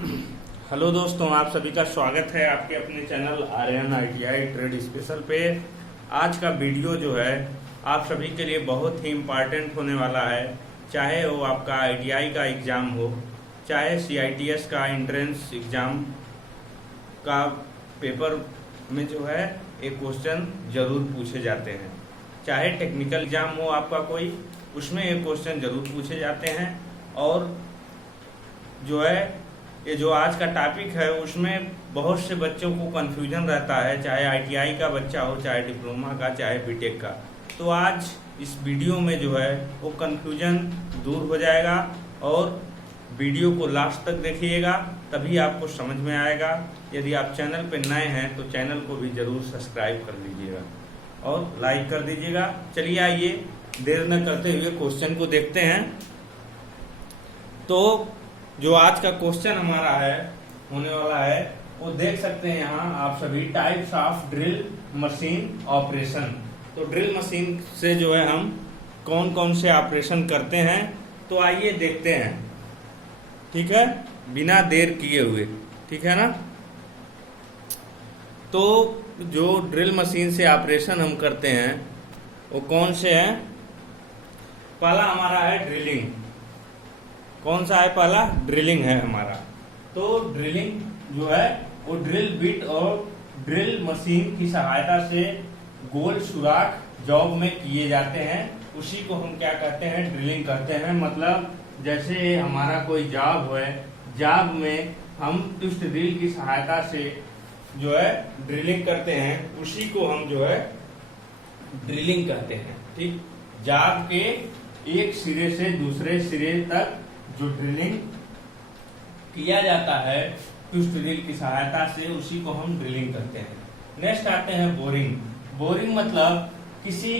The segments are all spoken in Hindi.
हेलो दोस्तों, आप सभी का स्वागत है आपके अपने channel Aryan ITI trade special पे। आज का वीडियो जो है आप सभी के लिए बहुत ही इम्पॉर्टेंट होने वाला है। चाहे वो आपका ITI का एग्ज़ाम हो, चाहे CITS का एंट्रेंस एग्ज़ाम का पेपर में जो है एक क्वेश्चन ज़रूर पूछे जाते हैं। चाहे टेक्निकल एग्ज़ाम हो आपका कोई, उसमें एक क्वेश्चन ज़रूर पूछे जाते हैं। और जो है ये जो आज का टॉपिक है उसमें बहुत से बच्चों को कन्फ्यूजन रहता है, चाहे ITI का बच्चा हो, चाहे डिप्लोमा का, चाहे बीटेक का। तो आज इस वीडियो में जो है वो कन्फ्यूजन दूर हो जाएगा और वीडियो को लास्ट तक देखिएगा, तभी आपको समझ में आएगा। यदि आप चैनल पर नए हैं तो चैनल को भी ज़रूर सब्सक्राइब कर लीजिएगा और लाइक कर दीजिएगा। चलिए आइए देर न करते हुए क्वेश्चन को देखते हैं। तो जो आज का क्वेश्चन हमारा है होने वाला है वो देख सकते हैं यहाँ आप सभी, types of drill machine operation. तो ड्रिल मशीन से जो है हम कौन कौन से ऑपरेशन करते हैं, तो आइए देखते हैं। ठीक है, बिना देर किए हुए, ठीक है ना। तो जो ड्रिल मशीन से ऑपरेशन हम करते हैं वो कौन से हैं। पहला हमारा है ड्रिलिंग। कौन सा है पहला? ड्रिलिंग है हमारा। तो ड्रिलिंग जो है वो ड्रिल बिट और ड्रिल मशीन की सहायता से गोल सुराख जॉब में किए जाते हैं, उसी को हम क्या कहते हैं? ड्रिलिंग कहते हैं। मतलब जैसे हमारा कोई जॉब है, जॉब में हम ट्विस्ट ड्रिल की सहायता से जो है ड्रिलिंग करते हैं, उसी को हम जो है ड्रिलिंग कहते हैं। ठीक, जॉब के एक सिरे से दूसरे सिरे तक जो ड्रिलिंग किया जाता है ट्विस्ट ड्रिल की सहायता से, उसी को हम ड्रिलिंग करते हैं। नेक्स्ट आते हैं बोरिंग। बोरिंग मतलब किसी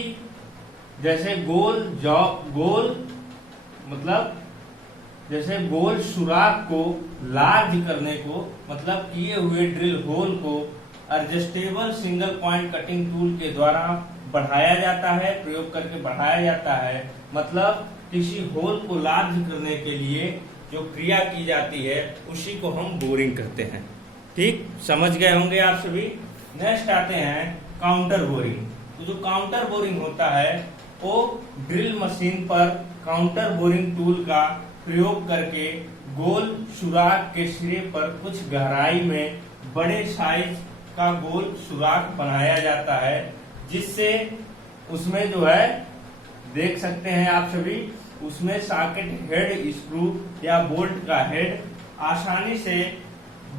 जैसे गोल मतलब जैसे गोल सुराख को लार्ज करने को, मतलब किए हुए ड्रिल होल को adjustable single point cutting tool के द्वारा बढ़ाया जाता है, प्रयोग करके बढ़ाया जाता है। मतलब किसी होल को लार्ज करने के लिए जो क्रिया की जाती है उसी को हम बोरिंग कहते हैं। ठीक, समझ गए होंगे आप सभी। नेक्स्ट आते हैं काउंटर बोरिंग। तो जो काउंटर बोरिंग होता है वो ड्रिल मशीन पर काउंटर बोरिंग टूल का प्रयोग करके गोल सुराख के सिरे पर कुछ गहराई में बड़े साइज का गोल सुराख बनाया जाता है, जिससे उसमें जो है देख सकते हैं आप सभी, उसमें सॉकेट हेड स्क्रू या बोल्ट का हेड आसानी से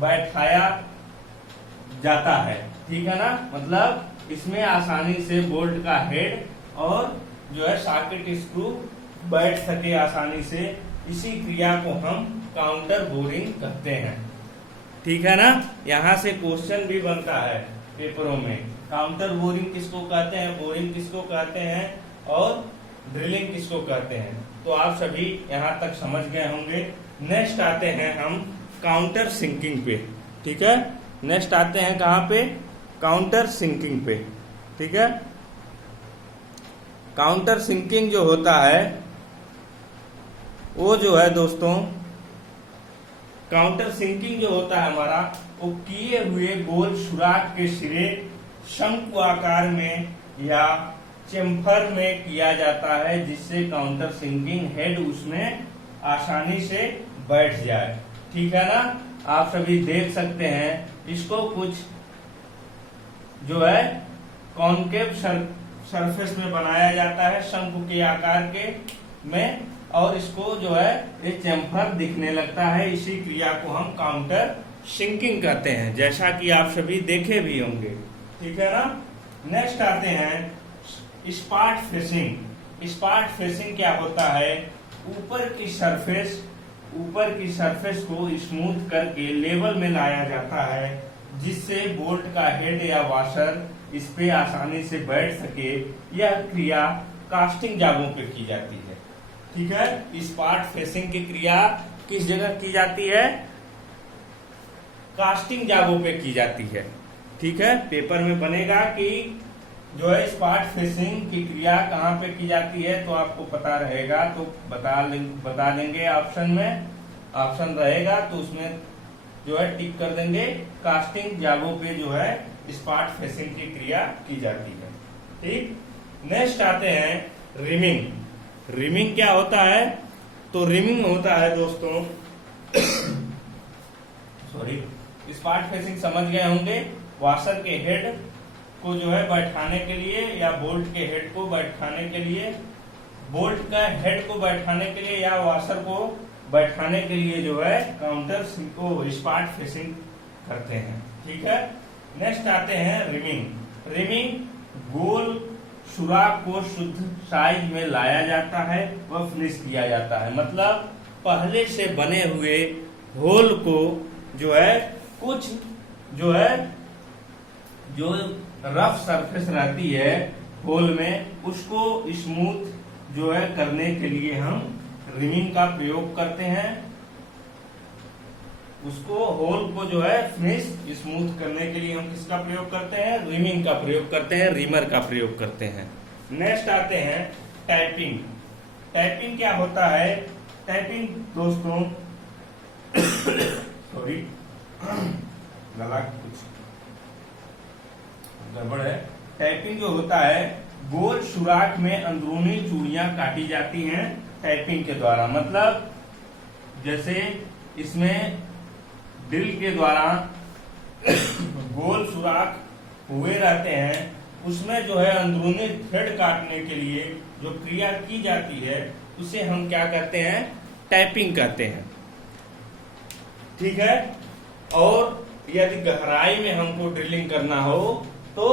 बैठाया जाता है। ठीक है ना, मतलब इसमें आसानी से बोल्ट का हेड और जो है सॉकेट स्क्रू बैठ सके आसानी से। इसी क्रिया को हम काउंटर बोरिंग कहते हैं। ठीक है ना, यहाँ से क्वेश्चन भी बनता है पेपरों में। काउंटर बोरिंग किसको कहते हैं, बोरिंग किसको कहते हैं और ड्रिलिंग किसको कहते हैं। तो आप सभी यहाँ तक समझ गए होंगे। नेक्स्ट आते हैं हम काउंटर सिंकिंग पे। ठीक है, नेक्स्ट आते हैं कहाँ पे? काउंटर सिंकिंग पे। ठीक है, काउंटर सिंकिंग जो होता है वो जो है दोस्तों, काउंटर सिंकिंग जो होता है हमारा, वो किए हुए गोल सुराख के सिरे शंकु आकार में या चेम्फर में किया जाता है, जिससे काउंटर सिंकिंग हेड उसमें आसानी से बैठ जाए। ठीक है ना, आप सभी देख सकते हैं। इसको कुछ जो है कॉनकेव सरफेस में बनाया जाता है, शंकु के आकार के में, और इसको जो है ये चेम्फर दिखने लगता है। इसी क्रिया को हम काउंटर सिंकिंग कहते हैं, जैसा कि आप सभी देखे भी होंगे। ठीक है ना। नेक्स्ट आते हैं स्पार्ट फेसिंग। स्पार्ट फेसिंग क्या होता है? ऊपर की सरफेस को स्मूथ करके लेवल में लाया जाता है, जिससे बोल्ट का हेड या वॉशर इस पे आसानी से बैठ सके। यह क्रिया कास्टिंग जागों पे की जाती है। ठीक है, स्पार्ट फेसिंग की क्रिया किस जगह की जाती है? कास्टिंग जागों पे की जाती है। ठीक है, पेपर में बनेगा कि जो है स्पार्ट फेसिंग की क्रिया कहाँ पे की जाती है, तो आपको पता रहेगा तो बता देंगे ऑप्शन में। ऑप्शन रहेगा तो उसमें जो है टिक कर देंगे। कास्टिंग जागों पे जो है स्पॉट फेसिंग की क्रिया की जाती है। ठीक, नेक्स्ट आते हैं रिमिंग। रिमिंग क्या होता है? तो रिमिंग होता है दोस्तों सॉरी, स्पॉट फेसिंग समझ गए होंगे, वॉशर के हेड को जो है बैठाने के लिए या बोल्ट के हेड को बैठाने के लिए, बोल्ट का हेड को बैठाने के लिए या वॉशर को बैठाने के लिए जो है काउंटर को स्पॉट फेसिंग करते हैं। ठीक है, नेक्स्ट आते हैं रिमिंग। रिमिंग गोल सुराख को शुद्ध साइज में लाया जाता है व फिनिश किया जाता है। मतलब पहले से बने हुए होल को जो है कुछ जो है जो रफ सरफेस रहती है होल में, उसको स्मूथ जो है करने के लिए हम रिमिंग का प्रयोग करते हैं। उसको होल को जो है फिनिश स्मूथ करने के लिए हम किसका प्रयोग करते हैं? रिमिंग का प्रयोग करते हैं, रिमर का प्रयोग करते हैं। नेक्स्ट आते हैं टाइपिंग। टाइपिंग क्या होता है? टाइपिंग दोस्तों सॉरी गला कुछ गड़बड़ है। टाइपिंग जो होता है, गोल सुराख में अंदरूनी चूड़ियां काटी जाती हैं टाइपिंग के द्वारा। मतलब जैसे इसमें ड्रिल के द्वारा गोल सुराख हुए रहते हैं, उसमें जो है अंदरूनी थ्रेड काटने के लिए जो क्रिया की जाती है उसे हम क्या कहते हैं? टाइपिंग कहते हैं। ठीक है, और यदि गहराई में हमको ड्रिलिंग करना हो तो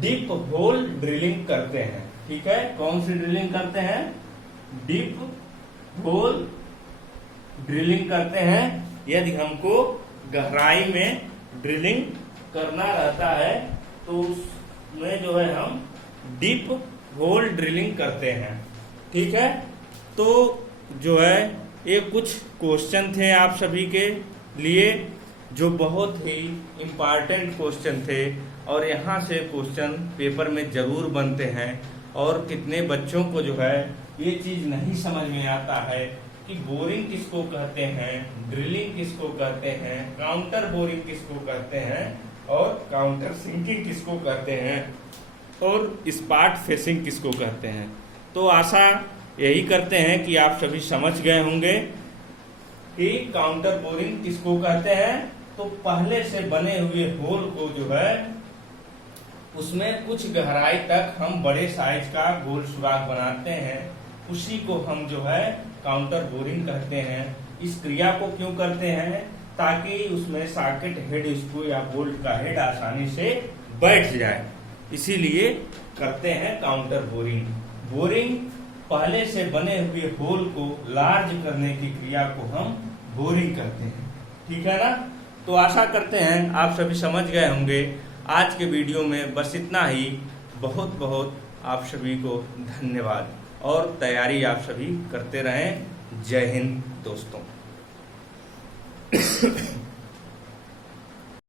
डीप होल ड्रिलिंग करते हैं। ठीक है, कौन सी ड्रिलिंग करते हैं? डीप होल ड्रिलिंग करते हैं। यदि हमको गहराई में ड्रिलिंग करना रहता है तो उसमें जो है हम डीप होल ड्रिलिंग करते हैं। ठीक है, तो जो है ये कुछ क्वेश्चन थे आप सभी के लिए जो बहुत ही इम्पॉर्टेंट क्वेश्चन थे और यहाँ से क्वेश्चन पेपर में जरूर बनते हैं। और कितने बच्चों को जो है ये चीज नहीं समझ में आता है कि बोरिंग किसको कहते हैं, ड्रिलिंग किसको कहते हैं, काउंटर बोरिंग किसको कहते हैं और काउंटर सिंकिंग किसको कहते हैं और स्पॉट फेसिंग किसको कहते हैं। तो आशा यही करते हैं कि आप सभी समझ गए होंगे कि काउंटर बोरिंग किसको कहते हैं। तो पहले से बने हुए होल को जो है उसमें कुछ गहराई तक हम बड़े साइज का गोल सुराख बनाते हैं, उसी को हम जो है काउंटर बोरिंग कहते हैं। इस क्रिया को क्यों करते हैं? ताकि उसमें सॉकेट हेड स्क्रू या बोल्ट का हेड आसानी से बैठ जाए, इसीलिए करते हैं काउंटर बोरिंग। बोरिंग पहले से बने हुए होल को लार्ज करने की क्रिया को हम बोरिंग करते हैं। ठीक है ना? तो आशा करते हैं आप सभी समझ गए होंगे। आज के वीडियो में बस इतना ही। बहुत बहुत आप सभी को धन्यवाद और तैयारी आप सभी करते रहें। जय हिंद दोस्तों।